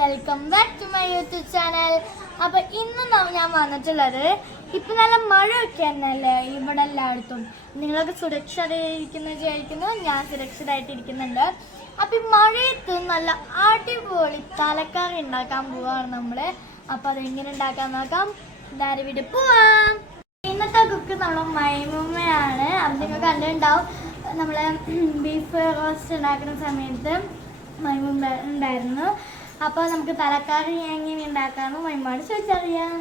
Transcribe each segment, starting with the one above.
Welcome back to my YouTube channel. അപ്പോൾ ഇന്ന് ഞാൻ വന്നിട്ടുള്ളത്, ഇപ്പം നല്ല മഴയൊക്കെ ആയിരുന്നല്ലേ ഇവിടെ എല്ലായിടത്തും. നിങ്ങളൊക്കെ സുരക്ഷിതമായിരിക്കുന്നു വിചാരിക്കുന്നു. ഞാൻ സുരക്ഷിതമായിട്ടിരിക്കുന്നുണ്ട്. അപ്പം ഈ മഴയത്ത് നല്ല അടിപൊളി തലക്കറി ഉണ്ടാക്കാൻ പോവാണ് നമ്മൾ. അപ്പം അതെങ്ങനെ ഉണ്ടാക്കാൻ നോക്കാം. നേരെ വീട്ടിൽ പോവാം. ഇന്നത്തെ കുക്ക് നമ്മൾ മൈമുമ്മയാണ്. അപ്പം നിങ്ങൾ കണ്ടിട്ടുണ്ടാവും, നമ്മൾ ബീഫ് റോസ്റ്റ് ഉണ്ടാക്കുന്ന സമയത്ത് മൈമുമ്മ ഉണ്ടായിരുന്നു. അപ്പോൾ നമുക്ക് തലക്കറി എങ്ങനെ ഉണ്ടാക്കാമെന്ന് മൈമ്മയോട് ചോദിച്ചറിയാം.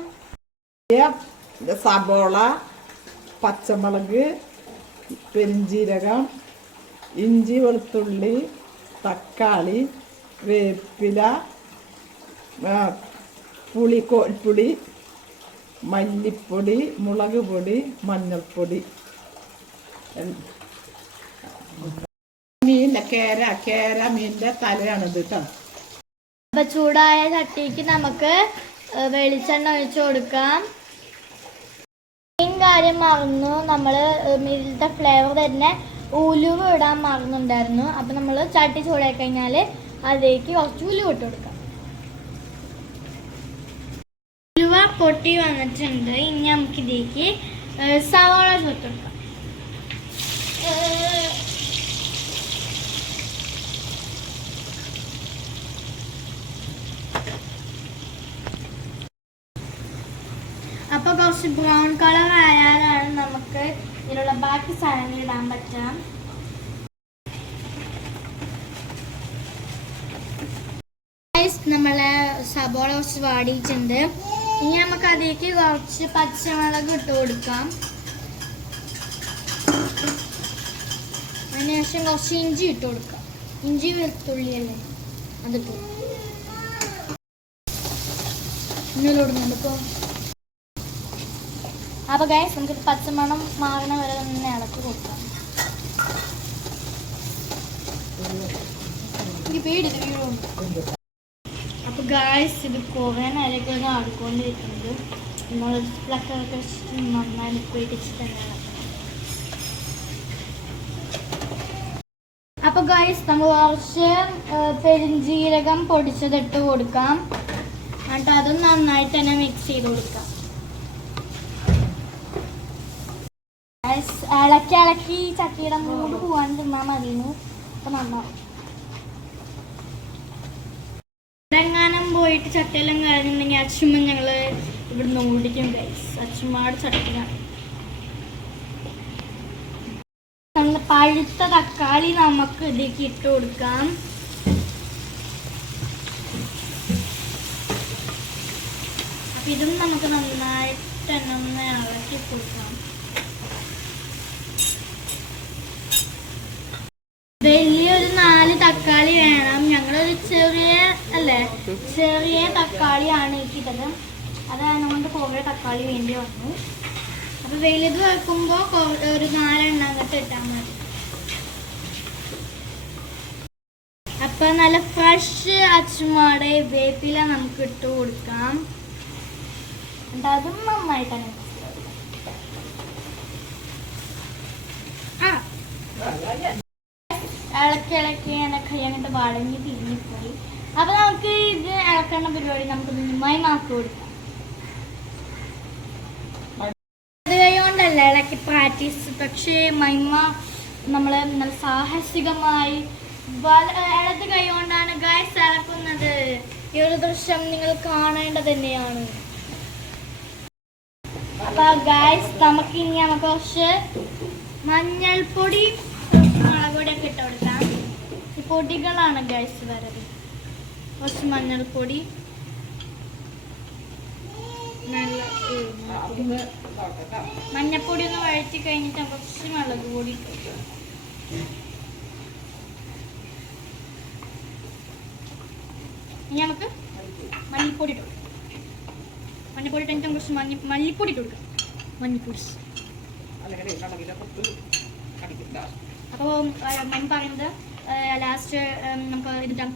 സബോള, പച്ചമുളക്, പെരിഞ്ചീരകം, ഇഞ്ചി, വെളുത്തുള്ളി, തക്കാളി, വേപ്പില, കോൽപ്പൊടി, മല്ലിപ്പൊടി, മുളക് പൊടി, മഞ്ഞൾപ്പൊടി, മീനിൻ്റെ കേര മീനിൻ്റെ തലയാണിത് കേട്ടോ. അപ്പം ചൂടായ ചട്ടിക്ക് നമുക്ക് വെളിച്ചെണ്ണ ഒഴിച്ചു കൊടുക്കാം. മെയിൻ കാര്യം മറന്നു, നമ്മൾ മീനിൻ്റെ ഫ്ലേവർ തന്നെ ഉലുവ ഇടാൻ മറന്നുണ്ടായിരുന്നു. അപ്പം നമ്മൾ ചട്ടി ചൂടായി കഴിഞ്ഞാൽ അതിലേക്ക് കുറച്ച് ഉലുവ ഇട്ട് കൊടുക്കാം. ഉലുവ പൊട്ടി വന്നിട്ടുണ്ട്. ഇനി നമുക്കിതിലേക്ക് സവാള ചേർത്ത് കൊടുക്കാം. അപ്പോൾ കുറച്ച് ബ്രൗൺ കളർ ആയാലാണ് നമുക്ക് ഇതിലുള്ള ബാക്കി സാധനങ്ങൾ ഇടാൻ പറ്റാം. നമ്മളെ സബോള കുറച്ച് വാടിയിട്ടുണ്ട്. ഇനി നമുക്ക് അതിലേക്ക് കുറച്ച് പച്ചമുളക് ഇട്ട് കൊടുക്കാം. അതിനുശേഷം കുറച്ച് ഇഞ്ചി ഇട്ട് കൊടുക്കാം. ഇഞ്ചി വെളുത്തുള്ളിയല്ലേ അതിട്ട് ഇന്നലോടുന്നുണ്ട് ഇപ്പോൾ. അപ്പോൾ ഗൈസ് നമുക്ക് പച്ചമണം മാറണ വരെ തന്നെ ഇളക്കി കൊടുക്കാം. എനിക്ക് പേടി വീഴും. അപ്പോൾ ഗൈസ് ഇത് കുറേനേരൊക്കെ ആടിക്കൊണ്ടിരിക്കുന്നത് നമ്മൾ പ്ലക്കൊക്കെ നന്നായി പേടിച്ച് തന്നെയാണ്. അപ്പോൾ ഗൈസ് നമ്മൾ കുറച്ച് പെരിഞ്ചീരകം പൊടിച്ചതിട്ട് കൊടുക്കാം. എന്നിട്ട് അതും നന്നായിട്ട് തന്നെ മിക്സ് ചെയ്ത് കൊടുക്കാം. ഇളക്കി ചട്ടിയുടെ മൂട് പോവാൻ തിന്നാൽ മതിയെന്നു. അപ്പം നന്നാവും. തെലങ്കാനം പോയിട്ട് ചട്ടിയെല്ലാം കഴിഞ്ഞിട്ടുണ്ടെങ്കിൽ അച്ഛമ്മ ഞങ്ങൾ ഇവിടുന്ന് ഓടിക്കും ഗൈസ്. അച്ഛമ്മയുടെ ചട്ടിയാണ്. നല്ല പഴുത്ത തക്കാളി നമുക്ക് ഇതിലേക്ക് ഇട്ട് കൊടുക്കാം. അപ്പം ഇതും നമുക്ക് നന്നായിട്ട് തന്നെ ഒന്ന് ഇളക്കി കൊടുക്കാം. വലിയൊരു 4 തക്കാളി വേണം. ഞങ്ങളൊരു ചെറിയ തക്കാളിയാണ് ഇട്ടത്. അതായതുകൊണ്ട് കുറേ തക്കാളി വേണ്ടി വന്നു. അപ്പോൾ വലുത് വെക്കുമ്പോൾ ഒരു 4 എണ്ണം അങ്ങോട്ട് ഇട്ടാൽ മതി. അപ്പം നല്ല ഫ്രഷ് അച്ചുമാടെ വേപ്പില നമുക്ക് ഇട്ട് കൊടുക്കാം. എന്നിട്ട് അതും നന്നായിട്ടാണ് ഇളക്കി കൈ അങ്ങോട്ട് വടങ്ങി തിരിഞ്ഞിപ്പോയി. അപ്പം നമുക്ക് ഇത് ഇളക്കേണ്ട പരിപാടി നമുക്ക് മൈമാക്കി കൊടുക്കാം. അത് കൈ കൊണ്ടല്ല ഇളക്കി പ്രാക്ടീസ്. പക്ഷേ മൈമ നമ്മൾ നല്ല സാഹസികമായി ഇടത് കൈ കൊണ്ടാണ് ഗൈസ് ഇളക്കുന്നത്. ഈ ഒരു ദൃശ്യം നിങ്ങൾ കാണേണ്ടത് തന്നെയാണ്. അപ്പൊ ഗൈസ് നമുക്ക് കുറച്ച് മഞ്ഞൾപ്പൊടി, മുളക് പൊടിയൊക്കെ ഇട്ട് കൊടുക്കാം. ഈ പൊടികളാണ് ഗൈസ് വരത്. കുറച്ച് മഞ്ഞൾപ്പൊടി, മഞ്ഞൾപ്പൊടി ഒന്ന് വഴറ്റി കഴിഞ്ഞിട്ട് കുറച്ച് മുളക് പൊടി ഇട്ട് കൊടുക്കാം. ഇനി നമുക്ക് മല്ലിപ്പൊടി ഇട്ട് കൊടുക്കാം. മഞ്ഞൾപ്പൊടി ഇട്ട് കുറച്ച് മല്ലിപ്പൊടി ഇട്ട് കൊടുക്കാം. മഞ്ഞൾപ്പൊടി അപ്പോൾ മൈൻ പറയുന്നത് ലാസ്റ്റ് നമുക്ക് ഇതിട്ടാം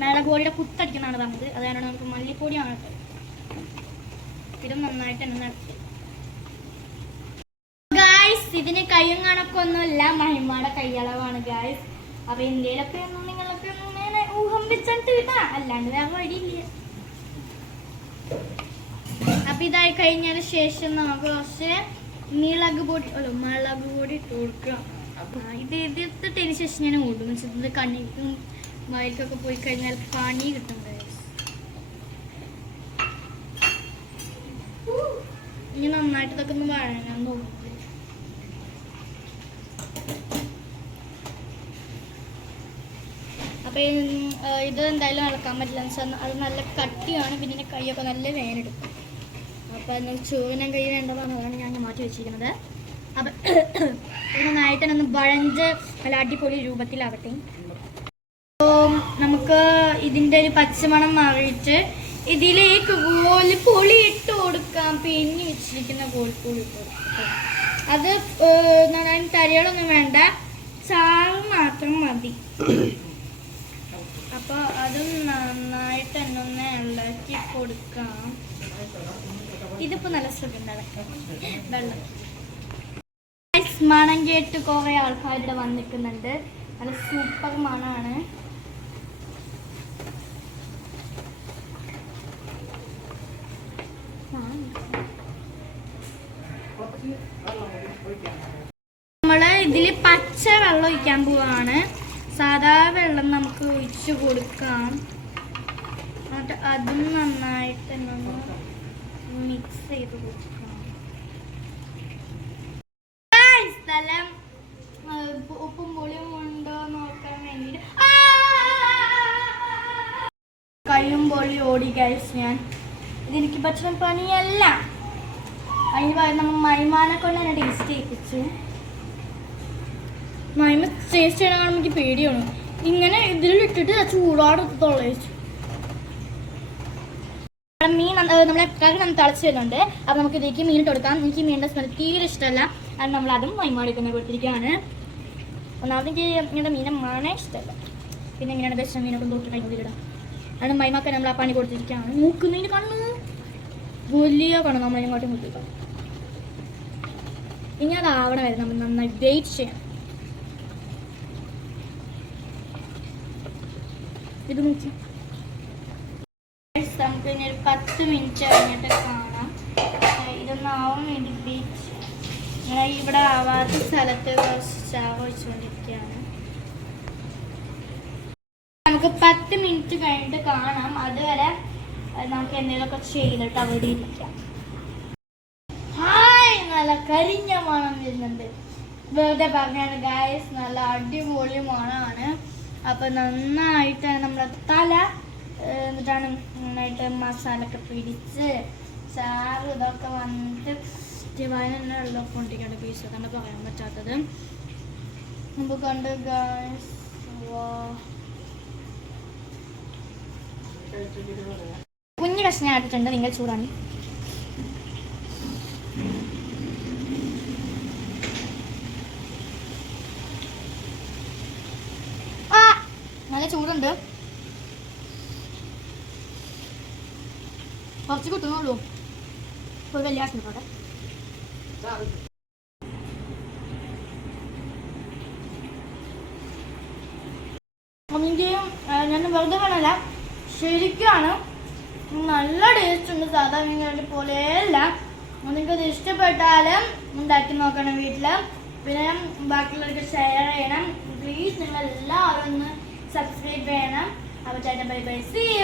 മുളക് പൊടിയുടെ കുത്തടിക്കുന്നതാണ് പറഞ്ഞത്. അതാണ് നമുക്ക് മല്ലിപ്പൊടിയാണ് ഇട്ടത്. ഇതും നന്നായിട്ട് തന്നെ നടത്തി ഗായ്സ്. ഇതിന് കയ്യും കണക്കൊന്നുമില്ല, മഹിമയുടെ കൈയളവാണ് ഗായ്സ്. അപ്പോൾ ഇന്ത്യയിലൊക്കെ നിങ്ങളൊക്കെ ഊഹം വെച്ചിട്ട് കിട്ടാ, അല്ലാണ്ട് വേറെ വഴിയില്ല. അപ്പൊ ഇതായി കഴിഞ്ഞതിന് ശേഷം നമുക്ക് കുറച്ച് മുളക് പൊടി ഇട്ട് കൊടുക്കാം. ഇത് ഇട്ടിട്ടതിന് ശേഷം ഞാൻ ഓടും. ഇത് കണ്ണിക്കും വയൽക്കൊക്കെ പോയി കഴിഞ്ഞാൽ പണി കിട്ടും. ഇനി നന്നായിട്ട് ഇതൊക്കെ ഒന്ന് വഴങ്ങാൻ നോക്കും. അപ്പൊ ഇത് എന്തായാലും ഇളക്കാൻ പറ്റില്ല എന്ന് വെച്ചാൽ അത് നല്ല കട്ടിയാണ്. പിന്നെ കൈയൊക്കെ നല്ല വേനെടുക്കും. അപ്പൊ ചോറിനും കൈ വേണ്ടതാണ്, അതാണ് ഞാൻ മാറ്റി വെച്ചിരിക്കുന്നത്. അപ്പൊ നന്നായിട്ട് ഒന്ന് വഴഞ്ച് നല്ല അടിപൊളി രൂപത്തിലാവട്ടെ. അപ്പോൾ നമുക്ക് ഇതിൻ്റെ ഒരു പച്ചമണം മാറിയിട്ട് ഇതിലേക്ക് കോൽപ്പൊടി ഇട്ട് കൊടുക്കാം. പിന്നി വെച്ചിരിക്കുന്ന കോൽപ്പൊടി ഇട്ട് കൊടുക്കാം. അത് തരികളൊന്നും വേണ്ട, ചാറ് മാത്രം മതി. അപ്പോൾ അതും നന്നായിട്ട് എന്നൊന്ന് ഇളക്കി കൊടുക്കാം. ഇതിപ്പോൾ നല്ല സുഖം വെള്ളം. മണം കേട്ട് കുറേ ആൾക്കാരുടെ വന്നിരിക്കുന്നുണ്ട്. നല്ല സൂപ്പർ മണമാണ്. നമ്മള് ഇതില് പച്ച വെള്ളം ഒഴിക്കാൻ പോവാണ്. സാധാ വെള്ളം നമുക്ക് ഒഴിച്ചു കൊടുക്കാം. എന്നിട്ട് അതും നന്നായിട്ട് മിക്സ് ചെയ്ത് കൊടുക്കാം. സ്ഥലം ഉപ്പും പുളിയും ഉണ്ടോ നോക്കാൻ വേണ്ടിട്ട് കയ്യും പൊളി ഓടി ഗൈസ്. ഞാൻ ഇതെനിക്ക് പറ്റുന്ന പണിയല്ല. അതിന് പകരം നമ്മൾ മൈമാനെ കൊണ്ട് തന്നെ ടേസ്റ്റ് ചെയ്യിപ്പിച്ചു. മൈമ ടേസ്റ്റ് ചെയ്യണ കാണുമ്പോൾ എനിക്ക് പേടിയാണ്. ഇങ്ങനെ ഇതിലിട്ടിട്ട് ചൂടോടെ തുളയിച്ചു. മീൻ നമ്മളെ കറി തിളച്ച് വരുന്നുണ്ട്. അപ്പം നമുക്ക് ഇതിലേക്ക് മീൻ ഇട്ട് കൊടുക്കാം. എനിക്ക് മീനിൻ്റെ സ്മെൽ തീരെ ഇഷ്ടമല്ല. അത് നമ്മളതും മൈമാടിക്കുന്ന കൊടുത്തിരിക്കുകയാണ്. ഒന്നാമത് എനിക്ക് ഇങ്ങനത്തെ മീനെ മാനേ ഇഷ്ടമല്ല. പിന്നെ എങ്ങനെയാണ് ബെസ്റ്റ് മീനൊക്കെ തൊട്ട് കഴിഞ്ഞിടാം. അത് മൈമാക്ക നമ്മൾ ആ പണി കൊടുത്തിരിക്കുകയാണ്. നോക്കുന്നതിന് കണ്ണ് വലിയ കണ്ണ് നമ്മളതിനെക്കാട്ടും കുട്ടിക്കാം. ഇനി അതാവണ വരെ നമ്മൾ നന്നായി വെയിറ്റ് ചെയ്യണം. ഇത് നോക്കി നമുക്ക് ഇനി ഒരു 10 മിനിറ്റ് കഴിഞ്ഞിട്ട് കാണാം. ഇതൊന്നും ആവാൻ വേണ്ടി വെയിറ്റ് ചെയ്യാം. ഇങ്ങനെ ഇവിടെ ആവാത്ത സ്ഥലത്ത് കുറച്ച് ചാവ ഒഴിച്ചുകൊണ്ടിരിക്കുകയാണ്. നമുക്ക് 10 മിനിറ്റ് കഴിഞ്ഞിട്ട് കാണാം. അതുവരെ നമുക്ക് എന്തെങ്കിലുമൊക്കെ ചെയ്തിട്ട് അവിടെ ഇരിക്കാം. ഹായ്, നല്ല കരിഞ്ഞ മണം വരുന്നുണ്ട്. വെറുതെ പറഞ്ഞാണ് ഗായ്സ്, നല്ല അടിപൊളി മണമാണ്. അപ്പം നന്നായിട്ട് നമ്മുടെ തല എന്നിട്ടാണ് നന്നായിട്ട് മസാലയൊക്കെ പിടിച്ച് ചാറ് ഇതൊക്കെ വന്നിട്ട് തന്നെ വെള്ളം കൊണ്ടിരിക്കേണ്ട പീസ് തന്നെ പറയാൻ പറ്റാത്തത് മുമ്പ് കണ്ട് ഗായ്സ്. കുഞ്ഞു കഷ്ണം ആയിട്ടുണ്ട്. നിങ്ങൾ ചൂടാണ്. നല്ല ചൂടുണ്ട്. കുറച്ച് കിട്ടുന്നുള്ളൂ. ഒരു വലിയ ആശുപത്രി ഞാൻ വെറുതെ കാണല്ല, ശരിക്കാണ് നല്ല ടേസ്റ്റ് ഉണ്ട്. സാധാ മീനുകളുടെ പോലെയല്ല. നിങ്ങൾക്കത് ഇഷ്ടപ്പെട്ടാലും ഉണ്ടാക്കി നോക്കണം വീട്ടിൽ. പിന്നെ ബാക്കിയുള്ളവർക്ക് ഷെയർ ചെയ്യണം പ്ലീസ്. നിങ്ങൾ എല്ലാവരും ഒന്ന് സബ്സ്ക്രൈബ് ചെയ്യണം. അപ്പോൾ ചേട്ടൻ ബൈ ബൈ, സീ യു.